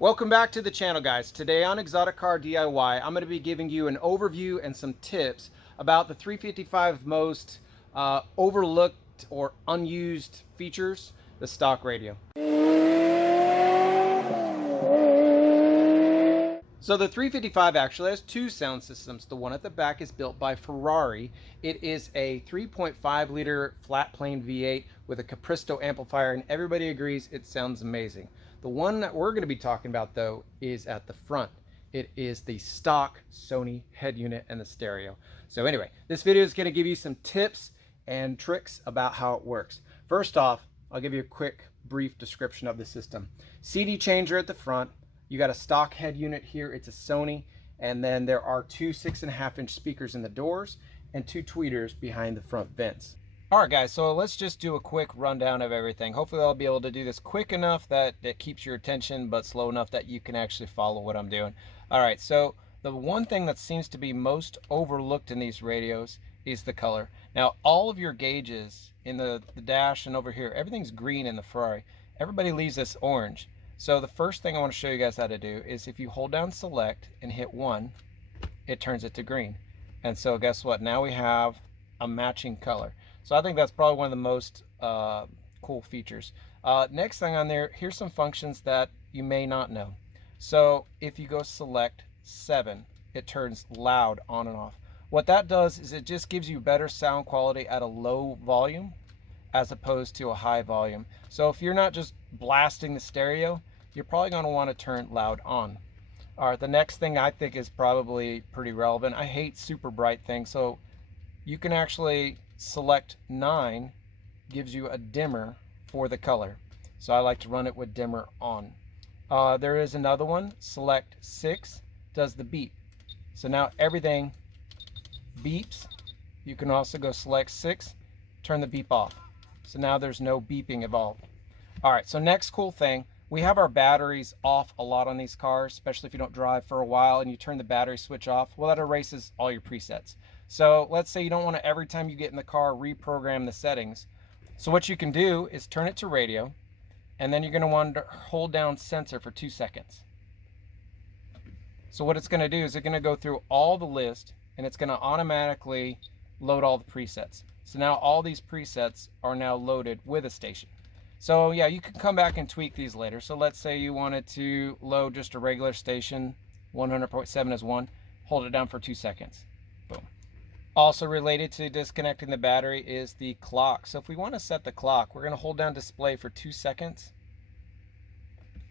Welcome back to the channel, guys. Today on Exotic Car DIY, I'm going to be giving you an overview and some tips about the 355 most overlooked or unused features, the stock radio. So the 355 actually has two sound systems. The one at the back is built by Ferrari. It is a 3.5 liter flat plane V8 with a Capristo amplifier, and everybody agrees it sounds amazing. The one that we're going to be talking about though is at the front. It is the stock Sony head unit and the stereo. So anyway, this video is going to give you some tips and tricks about how it works. First off, I'll give you a quick brief description of the system. CD changer at the front. You got a stock head unit here, it's a Sony, and then there are two 6.5-inch speakers in the doors and two tweeters behind the front vents. All right, guys, so let's just do a quick rundown of everything. Hopefully I'll be able to do this quick enough that it keeps your attention, but slow enough that you can actually follow what I'm doing. All right, so the one thing that seems to be most overlooked in these radios is the color. Now, all of your gauges in the dash and over here, everything's green in the Ferrari. Everybody leaves this orange. So the first thing I want to show you guys how to do is if you hold down select and hit 1, it turns it to green. And so guess what? Now we have a matching color. So I think that's probably one of the most cool features. Next thing on there, here's some functions that you may not know. So if you go select 7, it turns loud on and off. What that does is it just gives you better sound quality at a low volume as opposed to a high volume. So if you're not just blasting the stereo, you're probably going to want to turn loud on. All right, the next thing I think is probably pretty relevant. I hate super bright things, so you can actually select 9, gives you a dimmer for the color. So I like to run it with dimmer on. There is another one, select 6, does the beep. So now everything beeps. You can also go select 6, turn the beep off. So now there's no beeping involved. All right, so next cool thing, we have our batteries off a lot on these cars, especially if you don't drive for a while and you turn the battery switch off. Well, that erases all your presets. So let's say you don't want to, every time you get in the car, reprogram the settings. So what you can do is turn it to radio, and then you're going to want to hold down sensor for 2 seconds. So what it's going to do is it's going to go through all the list, and it's going to automatically load all the presets. So now all these presets are now loaded with a station. So yeah, you can come back and tweak these later. So let's say you wanted to load just a regular station, 100.7 is 1, hold it down for 2 seconds. Boom. Also related to disconnecting the battery is the clock. So if we want to set the clock, we're going to hold down display for 2 seconds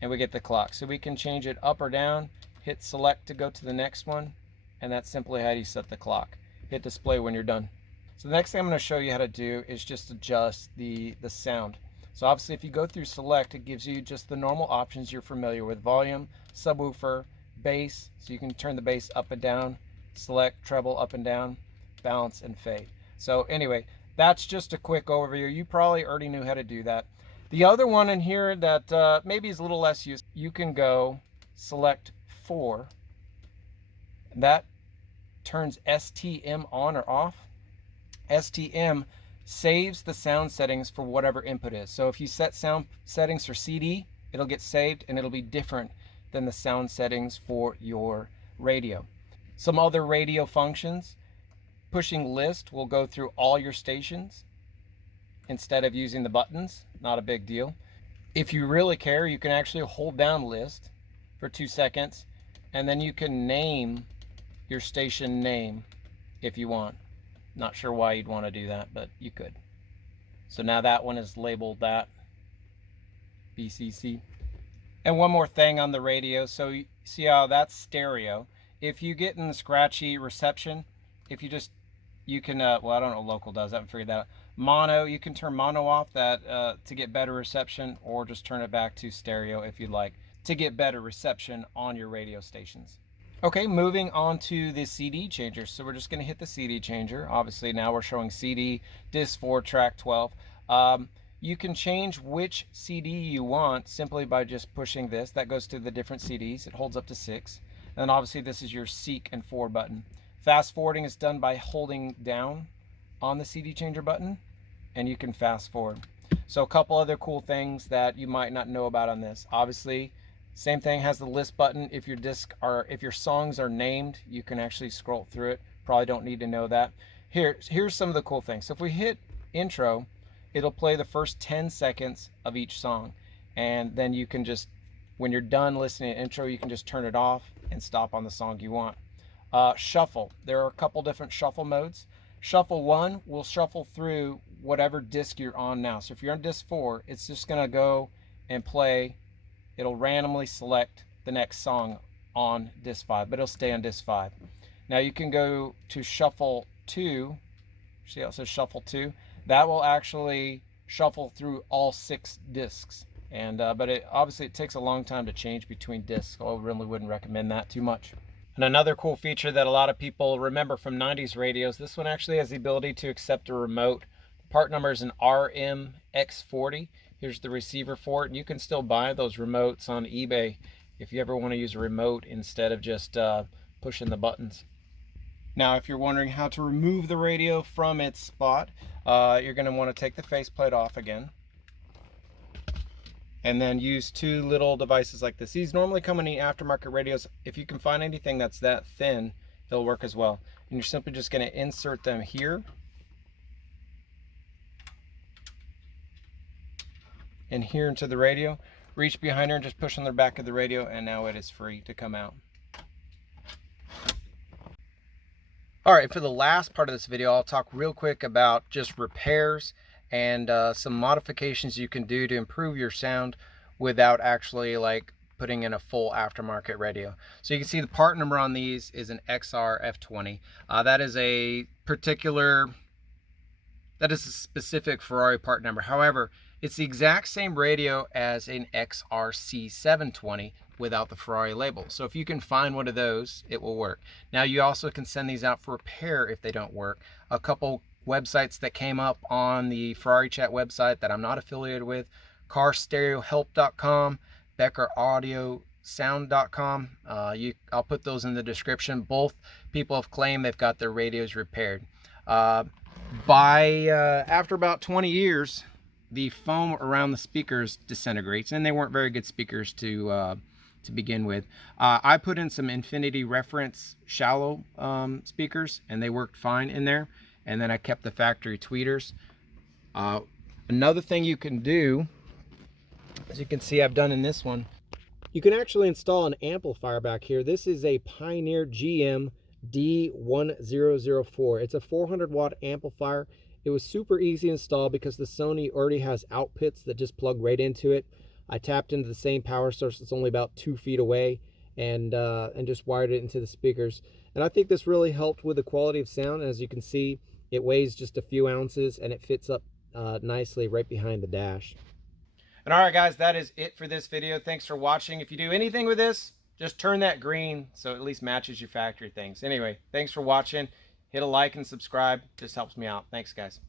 and we get the clock. So we can change it up or down, hit select to go to the next one, and that's simply how you set the clock. Hit display when you're done. So the next thing I'm going to show you how to do is just adjust the sound. So obviously if you go through select, it gives you just the normal options you're familiar with: volume, subwoofer, bass, so you can turn the bass up and down, select treble up and down, balance, and fade. So anyway, that's just a quick overview. You probably already knew how to do that. The other one in here that maybe is a little less used, you can go select 4. That turns STM on or off. STM saves the sound settings for whatever input is. So if you set sound settings for CD, it'll get saved and it'll be different than the sound settings for your radio. Some other radio functions: pushing list will go through all your stations instead of using the buttons. Not a big deal. If you really care, you can actually hold down list for 2 seconds, and then you can name your station name if you want. Not sure why you'd want to do that, but you could. So now that one is labeled that, BCC. And one more thing on the radio. So you see how that's stereo. If you get in the scratchy reception, if you just, you can, well, I don't know what local does, I haven't figured that out. Mono, you can turn mono off that to get better reception, or just turn it back to stereo if you'd like to get better reception on your radio stations. Okay, moving on to the CD changer. So we're just going to hit the CD changer. Obviously now we're showing CD, disc 4, track 12. You can change which CD you want simply by just pushing this. That goes to the different CDs. It holds up to 6. And then obviously this is your seek and forward button. Fast forwarding is done by holding down on the CD changer button, and you can fast forward. So a couple other cool things that you might not know about on this. Obviously, Same thing, has the list button. If your songs are named, you can actually scroll through it. Probably don't need to know that. Here's some of the cool things. So if we hit intro, it'll play the first 10 seconds of each song. And then you can just, when you're done listening to intro, you can just turn it off and stop on the song you want. Shuffle. There are a couple different shuffle modes. Shuffle 1 will shuffle through whatever disc you're on now. So if you're on disc 4, it's just going to go and play. It'll randomly select the next song on disc 5, but it'll stay on disc 5. Now you can go to shuffle 2. See how it says shuffle 2? That will actually shuffle through all 6 discs. And but obviously it takes a long time to change between discs. So I really wouldn't recommend that too much. And another cool feature that a lot of people remember from 90s radios, this one actually has the ability to accept a remote. The part number is an RMX40. Here's the receiver for it. And you can still buy those remotes on eBay if you ever want to use a remote instead of just pushing the buttons. Now, if you're wondering how to remove the radio from its spot, you're going to want to take the faceplate off again. And then use 2 little devices like this. These normally come in the aftermarket radios. If you can find anything that's that thin, it'll work as well. And you're simply just going to insert them here and here into the radio. Reach behind her and just push on the back of the radio, and now it is free to come out. All right, for the last part of this video, I'll talk real quick about just repairs and some modifications you can do to improve your sound without actually like putting in a full aftermarket radio. So you can see the part number on these is an XR F20. That is a specific Ferrari part number. However, it's the exact same radio as an XRC 720 without the Ferrari label. So if you can find one of those, it will work. Now you also can send these out for repair if they don't work. A couple websites that came up on the Ferrari Chat website that I'm not affiliated with, carstereohelp.com, beckeraudiosound.com. I'll put those in the description. Both people have claimed they've got their radios repaired. After about 20 years, the foam around the speakers disintegrates, and they weren't very good speakers to begin with. I put in some Infinity reference shallow speakers, and they worked fine in there. And then I kept the factory tweeters. Another thing you can do, as you can see I've done in this one, you can actually install an amplifier back here. This is a Pioneer GM D1004. It's a 400 watt amplifier. It was super easy to install because the Sony already has outputs that just plug right into it. I tapped into the same power source that's only about 2 feet away and just wired it into the speakers. And I think this really helped with the quality of sound. As you can see, it weighs just a few ounces and it fits up nicely right behind the dash. And all right, guys, that is it for this video. Thanks for watching. If you do anything with this, just turn that green so it at least matches your factory things. Anyway, thanks for watching. Hit a like and subscribe. Just helps me out. Thanks, guys.